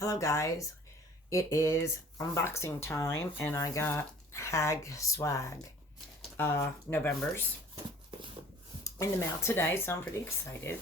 Hello guys, it is unboxing time and I got Hag Swag November's in the mail today, so I'm pretty excited.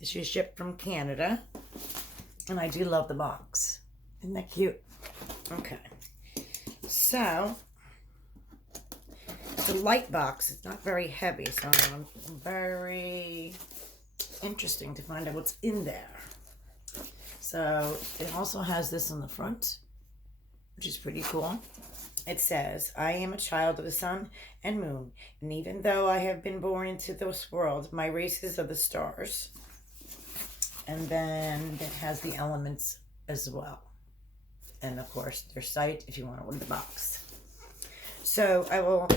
This is shipped from Canada and I do love the box. Isn't that cute? Okay, so it's a light box. It's not very heavy, so I'm very interesting to find out what's in there. So it also has this on the front, which is pretty cool. It says, I am a child of the sun and moon, and even though I have been born into this world, my race is of the stars. And then it has the elements as well. And of course, their site if you want to order the box. So I will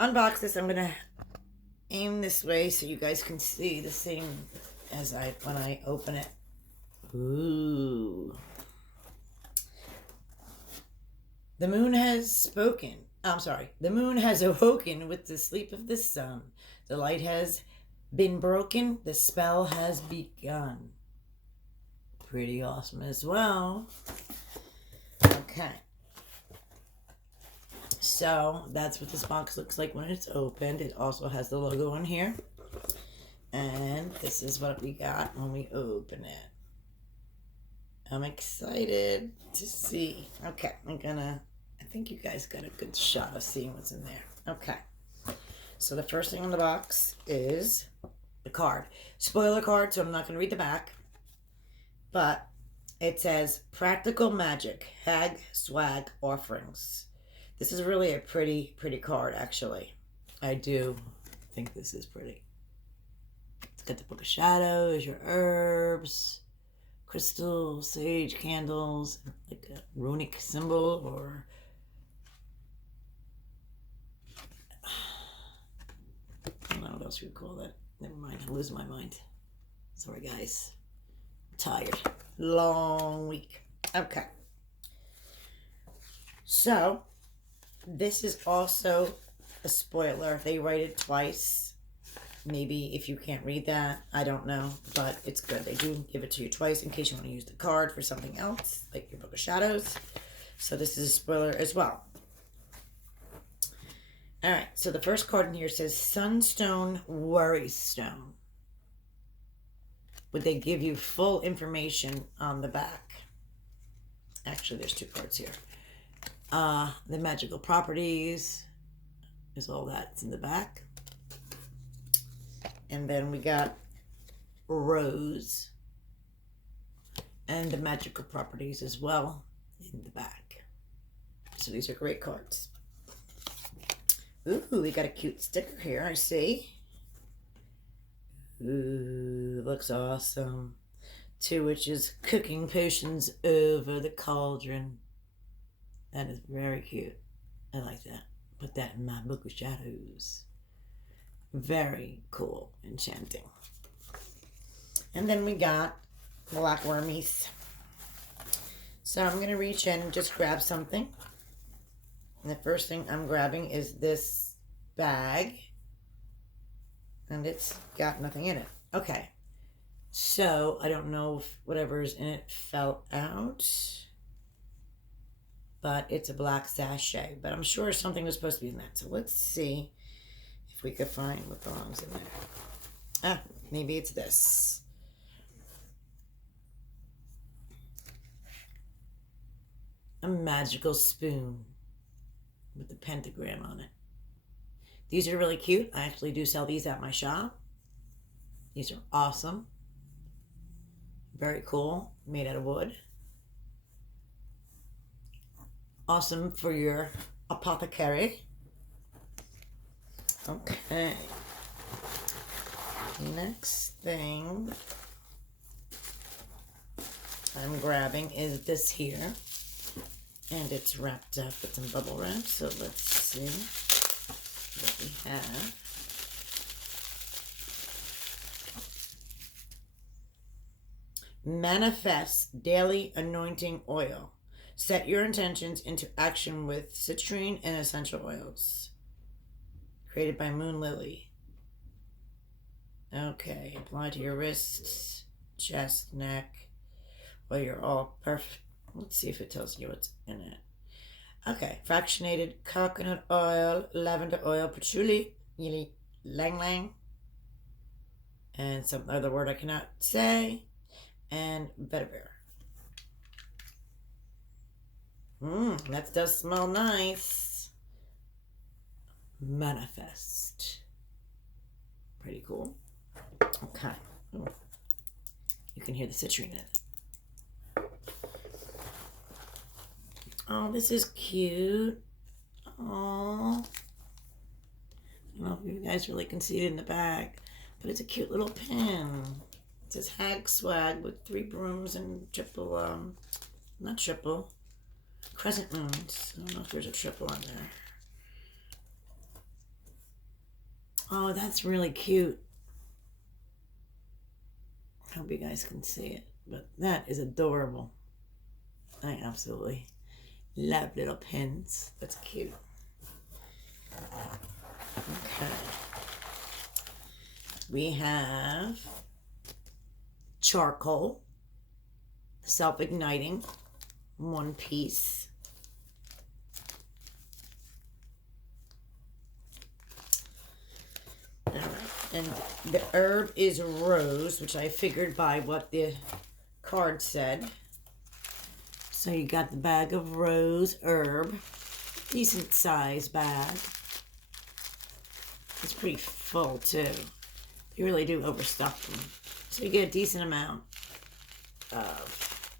unbox this. I'm going to aim this way so you guys can see the same as when I open it. Ooh. The moon has spoken. The moon has awoken with the sleep of the sun. The light has been broken. The spell has begun. Pretty awesome as well. Okay. So that's what this box looks like when it's opened. It also has the logo on here. And this is what we got when we open it. I'm excited to see. Okay, I think you guys got a good shot of seeing what's in there. Okay, so the first thing on the box is the card. Spoiler card, so I'm not going to read the back. But it says, Practical Magick, Hag Swag Offerings. This is really a pretty card, actually. I do think this is pretty. It's got the Book of Shadows, your herbs, crystals, sage, candles, like a runic symbol, or I don't know what else you would call that. Never mind, I'm losing my mind. Sorry guys, I'm tired. Long week. Okay. So, this is also a spoiler. They write it twice. Maybe if you can't read that, I don't know, but it's good. They do give it to you twice in case you want to use the card for something else, like your Book of Shadows. So this is a spoiler as well. All right, so the first card in here says Sunstone Worry Stone. Would they give you full information on the back? Actually, there's two cards here. The magical properties is all that's in the back. And then we got Rose and the magical properties as well in the back. So these are great cards. Ooh, we got a cute sticker here, I see. Ooh, looks awesome. 2 witches cooking potions over the cauldron. That is very cute. I like that. Put that in my Book of Shadows. Very cool, enchanting. And then we got black wormies. So I'm going to reach in and just grab something. And the first thing I'm grabbing is this bag. And it's got nothing in it. Okay. So I don't know if whatever's in it fell out. But it's a black sachet. But I'm sure something was supposed to be in that. So let's see we could find what belongs in there. Ah, maybe it's this. A magical spoon with the pentagram on it. These are really cute. I actually do sell these at my shop. These are awesome. Very cool. Made out of wood. Awesome for your apothecary. Okay. Next thing I'm grabbing is this here. And it's wrapped up with some bubble wrap. So let's see what we have. Manifest Daily Anointing Oil. Set your intentions into action with citrine and essential oils. Created by Moon Lily. Okay, apply to your wrists, chest, neck. Well, you're all perfect. Let's see if it tells you what's in it. Okay, fractionated coconut oil, lavender oil, patchouli, lang lang, and some other word I cannot say, and vetiver. That does smell nice. Manifest. Pretty cool. Okay. Ooh. You can hear the citrine in it. Oh, this is cute. Oh. I don't know if you guys really can see it in the bag, but it's a cute little pin. It says Hag Swag with 3 brooms and triple, not triple, crescent moons. I don't know if there's a triple on there. Oh, that's really cute. I hope you guys can see it, but that is adorable. I absolutely love little pins. That's cute. Okay. We have charcoal, self-igniting, 1 piece. All right. And the herb is rose, which I figured by what the card said. So you got the bag of rose herb, decent size bag. It's pretty full too. You really do overstuff them. So you get a decent amount of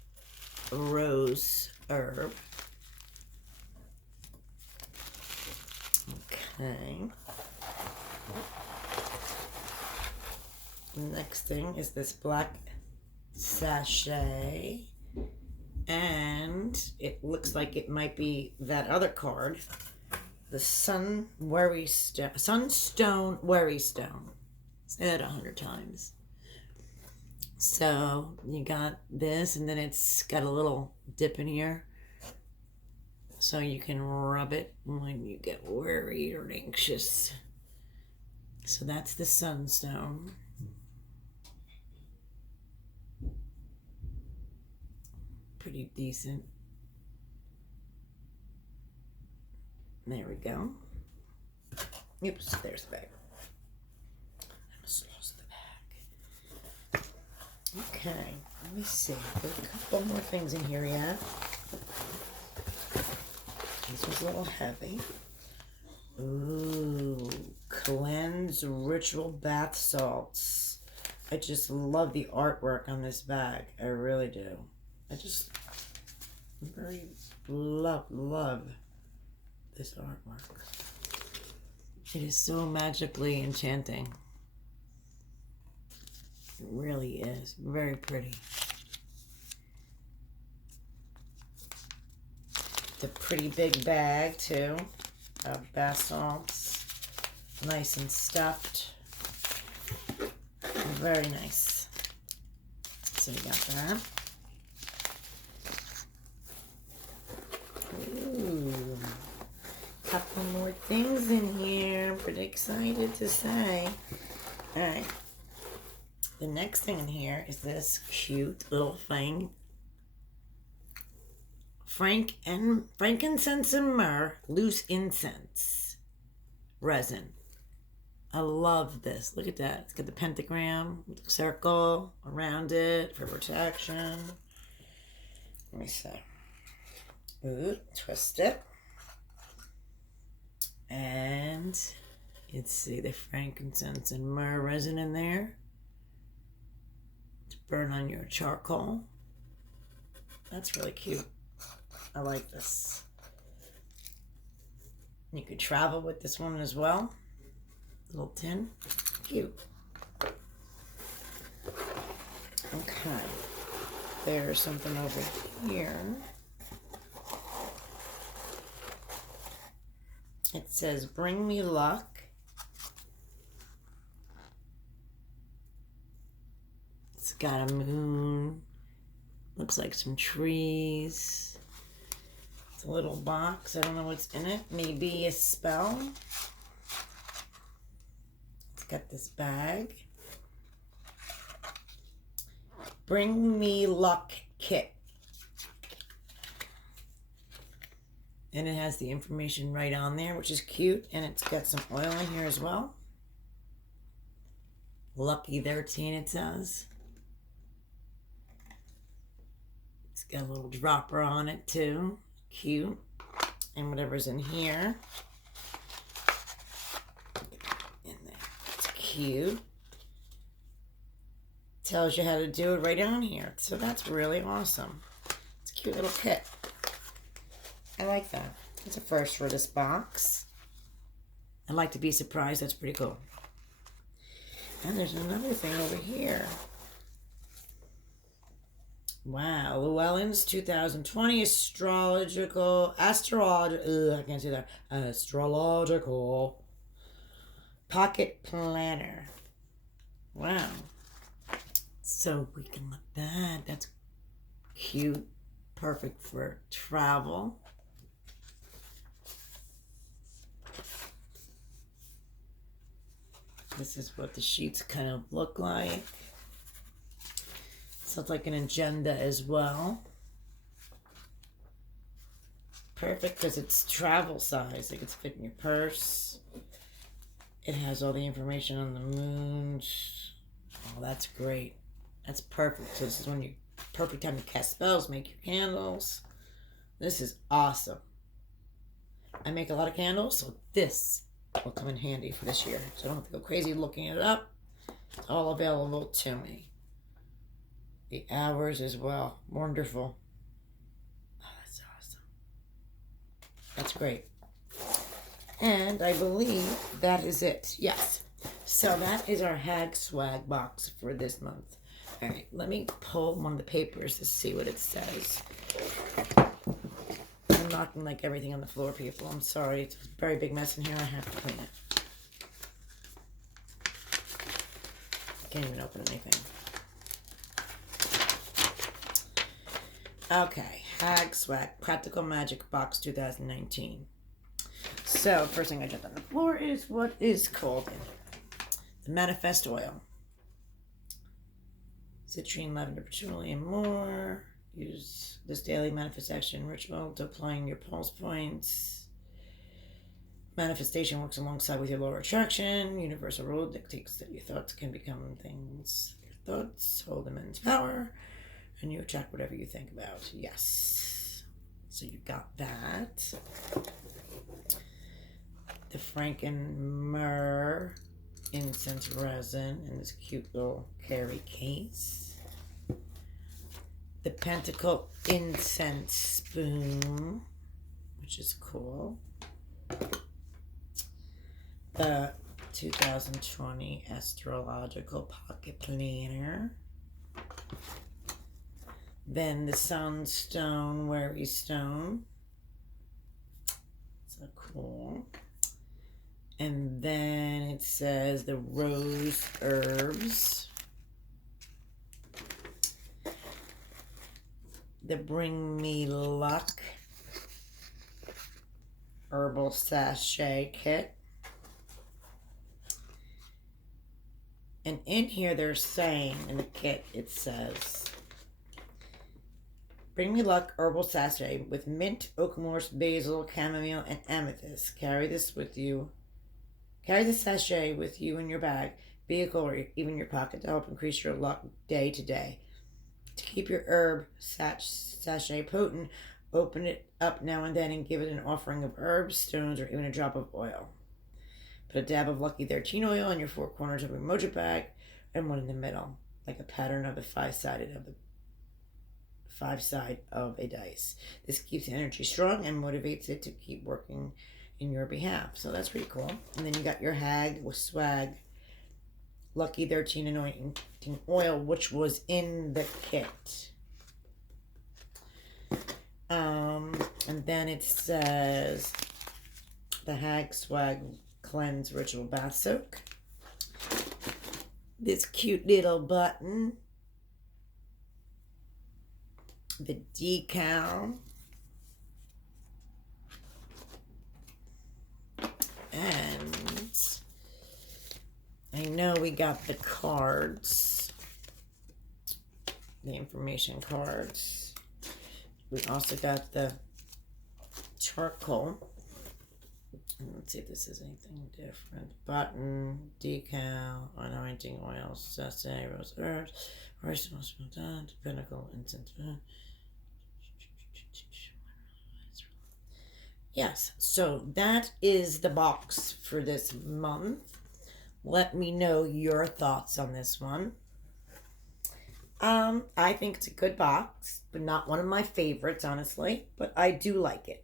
rose herb. Okay. The next thing is this black sachet. And it looks like it might be that other card. The Sunstone Worry Stone. Say that 100 times. So you got this, and then it's got a little dip in here. So you can rub it when you get worried or anxious. So that's the Sunstone. Pretty decent. There we go. Oops, there's the bag. I almost lost the bag. Okay, let me see. There's a couple more things in here yet. This was a little heavy. Ooh, Cleanse Ritual Bath Salts. I just love the artwork on this bag. I really do. I just very love this artwork. It is so magically enchanting. It really is. Very pretty. The pretty big bag too of bath salts. Nice and stuffed. Very nice. So you got that. Ooh, couple more things in here. Pretty excited to say. All right. The next thing in here is this cute little thing. Frankincense and myrrh loose incense resin. I love this. Look at that. It's got the pentagram with the circle around it for protection. Let me see. Ooh, twist it. And you see the frankincense and myrrh resin in there to burn on your charcoal. That's really cute. I like this. You could travel with this one as well. Little tin. Cute. Okay. There's something over here. It says, bring me luck. It's got a moon. Looks like some trees. It's a little box. I don't know what's in it. Maybe a spell. It's got this bag. Bring me luck, kit. And it has the information right on there, which is cute. And it's got some oil in here as well. Lucky 13, it says. It's got a little dropper on it too. Cute. And whatever's in here. In there. It's cute. Tells you how to do it right on here. So that's really awesome. It's a cute little kit. I like that. It's a first for this box. I like to be surprised. That's pretty cool. And there's another thing over here. Wow. Llewellyn's 2020 astrological pocket planner. Wow. So we can look at that. That's cute. Perfect for travel. This is what the sheets kind of look like. So it's like an agenda as well. Perfect because it's travel size. It can fit in your purse. It has all the information on the moon. Oh, that's great. That's perfect. So this is when you perfect time to cast spells, make your candles. This is awesome. I make a lot of candles, so this will come in handy for this year. So I don't have to go crazy looking it up. It's all available to me. The hours as well. Wonderful. Oh, that's awesome. That's great. And I believe that is it. Yes. So that is our Hag Swag box for this month. All right, let me pull one of the papers to see what it says. I'm knocking like everything on the floor, people. I'm sorry. It's a very big mess in here. I have to clean it. I can't even open anything. Okay, Hag Swag Practical Magick Box 2019. So, first thing I jumped on the floor is what is called the Manifest Oil. Citrine, lavender, patchouli, and more. Use this daily manifestation ritual to applying your pulse points. Manifestation works alongside with your law of attraction. Universal rule dictates that your thoughts can become things. Your thoughts hold immense power, and you attract whatever you think about. Yes. So you got that. The Franken Myrrh Incense resin in this cute little carry case. The Pentacle Incense spoon, which is cool. The 2020 Astrological Pocket Planner. Then the Sunstone Wary Stone. So cool. And then it says the Rose Herbs. The Bring Me Luck Herbal Sachet Kit. And in here they're saying, in the kit, it says, Bring Me Luck Herbal Sachet with mint, oakmorse, basil, chamomile, and amethyst. Carry this with you. Carry the sachet with you in your bag, vehicle, or even your pocket to help increase your luck day to day. To keep your herb sachet potent, open it up now and then and give it an offering of herbs, stones, or even a drop of oil. Put a dab of Lucky 13 oil in your four corners of your mojo bag and one in the middle, like a pattern of the five side of a dice. This keeps the energy strong and motivates it to keep working in your behalf. So that's pretty cool. And then you got your Hag with Swag Lucky 13 anointing oil, which was in the kit. And then it says the Hag Swag Cleanse Ritual Bath Soak. This cute little button. The decal. And I know we got the cards. the information cards. We also got the charcoal. Let's see if this is anything different. Button, decal, anointing oil, sesame, rose herbs, rice, pinnacle, incense. Yes, so that is the box for this month. Let me know your thoughts on this one. I think it's a good box, but not one of my favorites, honestly. But I do like it.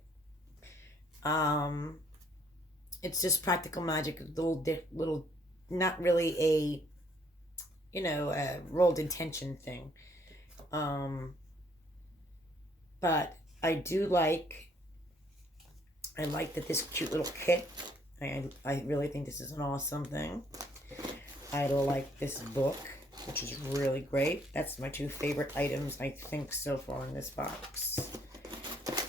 It's just Practical Magick, little, not really a, a rolled intention thing. But I do like. I like that this cute little kit. I really think this is an awesome thing. I like this book, which is really great. That's my two favorite items, I think, so far in this box.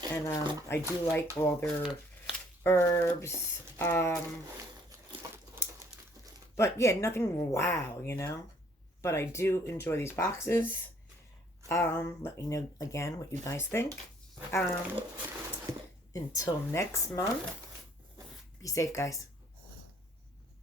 And I do like all their herbs. But yeah, nothing wow, But I do enjoy these boxes. Let me know again what you guys think. Until next month, be safe, guys.